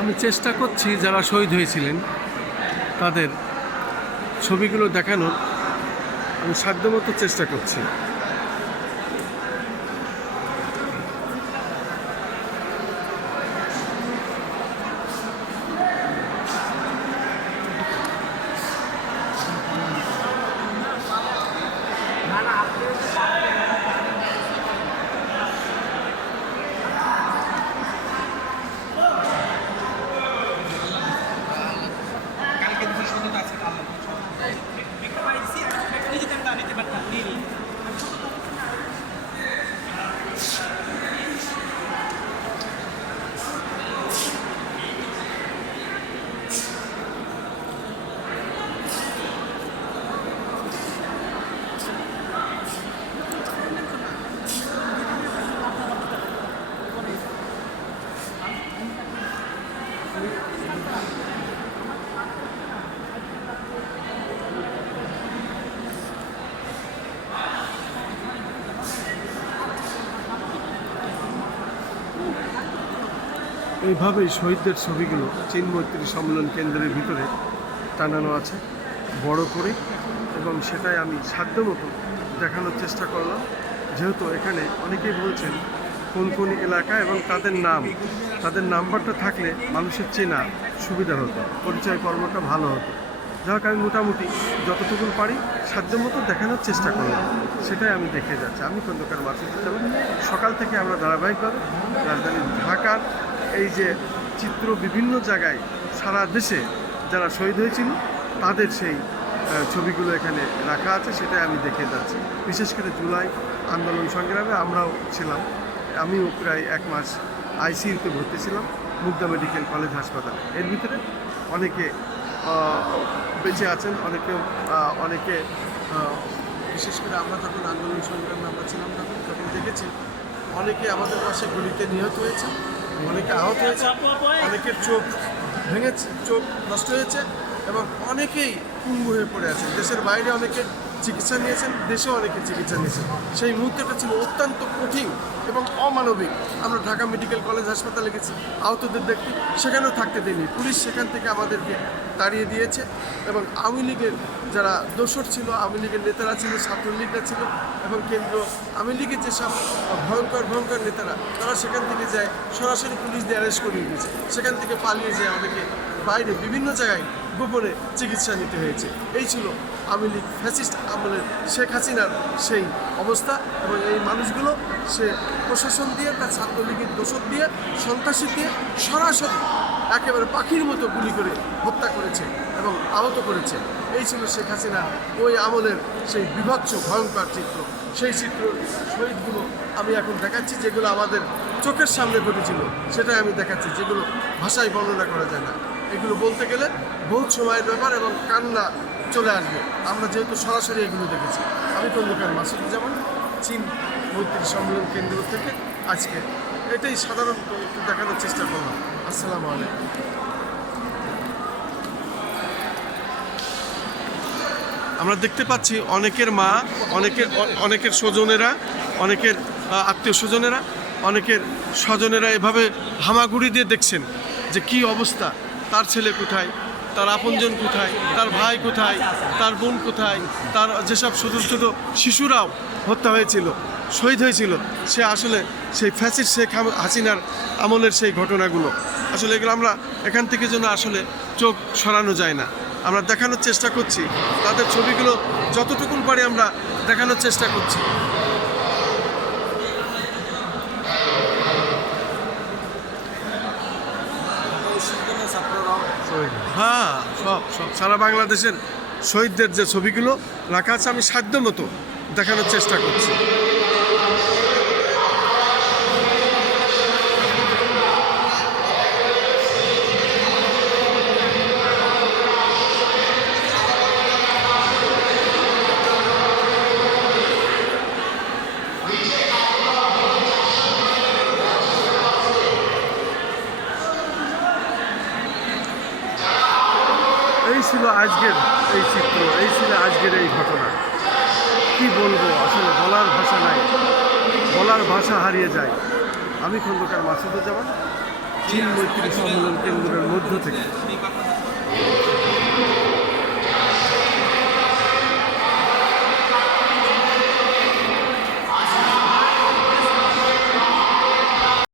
আমি চেষ্টা করছি যারা শহীদ হয়েছিলেন তাদের ছবিগুলো দেখানোর আমি সাধ্যমতো চেষ্টা করছি। এইভাবেই শহীদদের ছবিগুলো চিনমৈত্রী সম্মেলন কেন্দ্রের ভিতরে টানানো আছে বড় করে, এবং সেটাই আমি সাধ্যমতো দেখানোর চেষ্টা করলাম। যেহেতু এখানে অনেকেই বলছেন কোন কোন এলাকা এবং তাদের নাম্বারটা থাকলে মানুষের চেনা সুবিধা হতো, পরিচয় কর্মটা ভালো হতো। যাই হোক, আমি মোটামুটি যতটুকু পারি সাধ্যমতো দেখানোর চেষ্টা করলাম, সেটাই আমি দেখে যাচ্ছি। আমি খন্দকার মাসুদুজ্জামান। সকাল থেকে আমরা ধারাবাহিকভাবে রাজধানী ঢাকার এই যে চিত্র বিভিন্ন জায়গায় সারা দেশে যারা শহীদ হয়েছিল তাদের সেই ছবিগুলো এখানে রাখা আছে, সেটাই আমি দেখে যাচ্ছি। বিশেষ করে জুলাই আন্দোলন সংগ্রামে আমরাও ছিলাম। আমিও প্রায় 1 মাস আইসিইউতে ভর্তি ছিলাম মুগদা মেডিকেল কলেজ হাসপাতালে। এর ভিতরে অনেকে বেঁচে আছেন, অনেকে বিশেষ করে আমরা যখন আন্দোলন সংগ্রামে আমরা ছিলাম তখন দেখেছি অনেকে আমাদের পাশে গুলিতে নিহত হয়েছে, অনেকে আহত হয়েছে, অনেকের চোখ ভেঙেছে, চোখ নষ্ট হয়েছে, এবং অনেকেই পঙ্গু হয়ে পড়ে আছে। দেশের বাইরে অনেকে চিকিৎসা নিয়েছেন, দেশেও অনেকে চিকিৎসা নিয়েছেন। সেই মুহূর্তটা ছিল অত্যন্ত কঠিন এবং অমানবিক। আমরা ঢাকা মেডিকেল কলেজ হাসপাতালে গেছি আহতদের দেখতে, সেখানেও থাকতে দেয়নি, পুলিশ সেখান থেকে আমাদেরকে তাড়িয়ে দিয়েছে। এবং আওয়ামী লীগের যারা দোসর ছিল, আওয়ামী লীগের নেতারা ছিল, ছাত্রলীগরা ছিল, এবং কেন্দ্র আওয়ামী লীগের যেসব ভয়ঙ্কর নেতারা, তারা সেখান থেকে যায় সরাসরি পুলিশ দিয়ে অ্যারেস্ট করিয়ে দিয়েছে। সেখান থেকে পালিয়ে যায় অনেকে বাইরে বিভিন্ন জায়গায় গোপনে চিকিৎসা নিতে হয়েছে। এই ছিল আওয়ামী লীগ ফ্যাসিস্ট আমলের শেখ হাসিনার সেই অবস্থা। এবং এই মানুষগুলো সে প্রশাসন দিয়ে, তার ছাত্রলীগের দোষক দিয়ে, সন্ত্রাসী দিয়ে সরাসরি একেবারে পাখির মতো গুলি করে হত্যা করেছে এবং আহত করেছে। এই ছিল শেখ হাসিনার ওই আমলের সেই বিভৎস ভয়ঙ্কর চিত্র। সেই চিত্র শহীদগুলো আমি এখন দেখাচ্ছি, যেগুলো আমাদের চোখের সামনে ঘটেছিল সেটাই আমি দেখাচ্ছি, যেগুলো ভাষায় বর্ণনা করা যায় না। এগুলো বলতে গেলে বহুত সময়ের ব্যাপার এবং কান্না চলে আসবে, আমরা যেহেতু সরাসরি এগুলো দেখেছি। আমি খন্দকার মাসুদুজ্জামান, চিনমৈত্রী সম্মেলন কেন্দ্র থেকে আজকে এটাই সাধারণত একটু দেখানোর চেষ্টা করলাম। আসসালামু আলাইকুম। আমরা দেখতে পাচ্ছি অনেকের মা, অনেকের স্বজনেরা, অনেকের আত্মীয় স্বজনেরা, অনেকের স্বজনেরা এভাবে হামাগুড়ি দিয়ে দেখছেন যে কি অবস্থা, তার ছেলে কোথায়, তার আপনজন কোথায়, তার ভাই কোথায়, তার বোন কোথায়, তার যেসব ছোটো ছোটো শিশুরাও হত্যা হয়েছিল, শহীদ হয়েছিল। সে আসলে সেই ফ্যাসিস্ট শেখ হাসিনার আমলের সেই ঘটনাগুলো আসলে এগুলো আমরা এখান থেকে যেন আসলে চোখ সরানো যায় না। আমরা দেখানোর চেষ্টা করছি, তাদের ছবিগুলো যতটুকু পারি আমরা দেখানোর চেষ্টা করছি। হ্যাঁ, সব সারা বাংলাদেশের শহীদদের যে ছবিগুলো রাখা আছে আমি সাধ্যমতো দেখানোর চেষ্টা করছি। এই ছিল আজকের এই চিত্র, এই ছিল আজকের এই ঘটনা। কি বলবো, আসলে বলার ভাষা নাই, বলার ভাষা হারিয়ে যায়। আমি খন্দকার মাসুদুজ্জামান, চীন মৈত্রী সম্মেলন কেন্দ্রের মধ্য থেকে